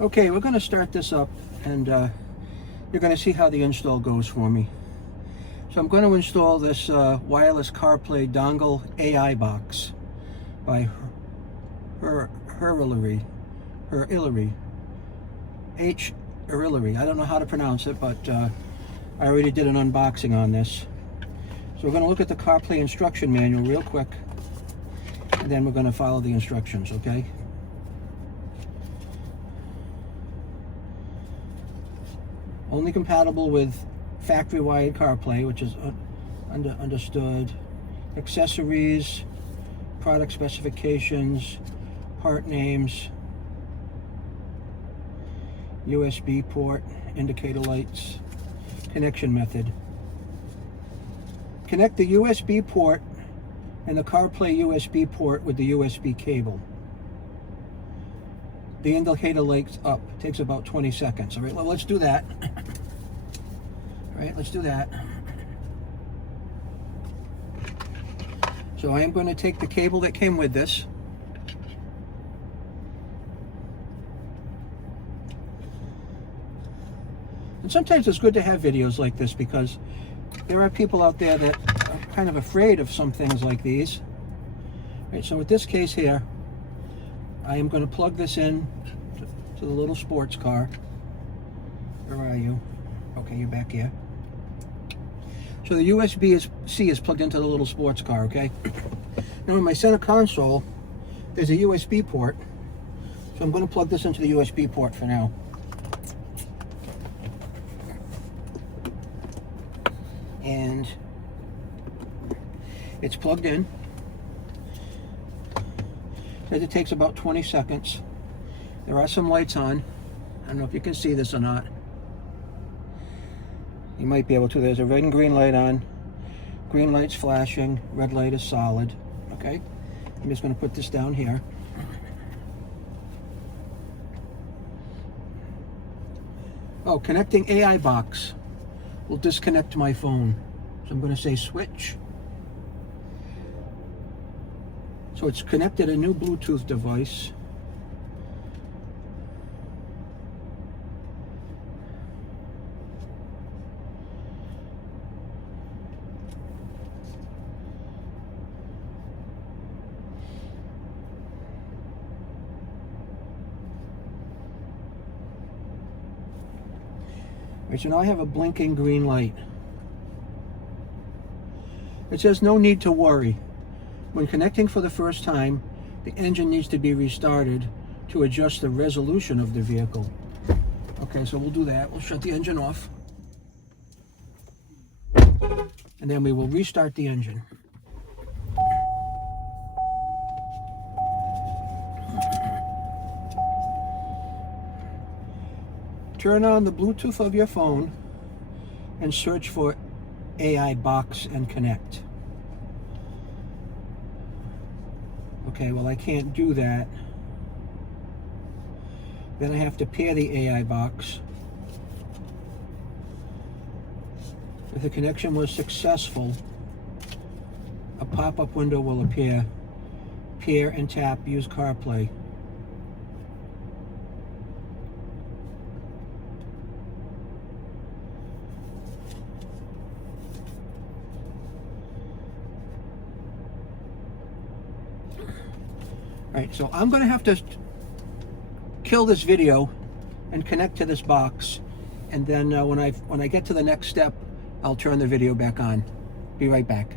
Okay, we're going to start this up, and you're going to see how the install goes for me. So I'm going to install this Wireless CarPlay dongle AI box by Hurillery. I don't know how to pronounce it, but I already did an unboxing on this. So we're going to look at the CarPlay instruction manual real quick, and then we're going to follow the instructions, okay? Only compatible with factory wired CarPlay, which is understood. Accessories, product specifications, part names, USB port, indicator lights, connection method. Connect the USB port and the CarPlay USB port with the USB cable. The indicator lights up. It takes about 20 seconds. All right, well, let's do that. All right, let's do that. So I am going to take the cable that came with this. And sometimes it's good to have videos like this because there are people out there that are kind of afraid of some things like these. All right, so with this case here, I am going to plug this in to the little sports car. Where are you? Okay, you're back here. So the USB-C is plugged into the little sports car, okay? Now in my center console, there's a USB port. So I'm going to plug this into the USB port for now. And it's plugged in. Says it takes about 20 seconds. There are some lights on. I don't know if you can see this or not. You might be able to. There's a red and green light on. Green light's flashing. Red light is solid. Okay? I'm just going to put this down here. Oh, connecting AI box will disconnect my phone. So I'm going to say switch. So it's connected a new Bluetooth device. Right, so now I have a blinking green light. It says no need to worry. When connecting for the first time, the engine needs to be restarted to adjust the resolution of the vehicle. Okay, so we'll do that. We'll shut the engine off. And then we will restart the engine. Turn on the Bluetooth of your phone and search for AI box and connect. Okay, well, I can't do that. Then I have to pair the AI box. If the connection was successful, a pop-up window will appear. Pair and tap, use CarPlay. Right, so I'm going to have to kill this video and connect to this box, and then when I get to the next step, I'll turn the video back on. Be right back.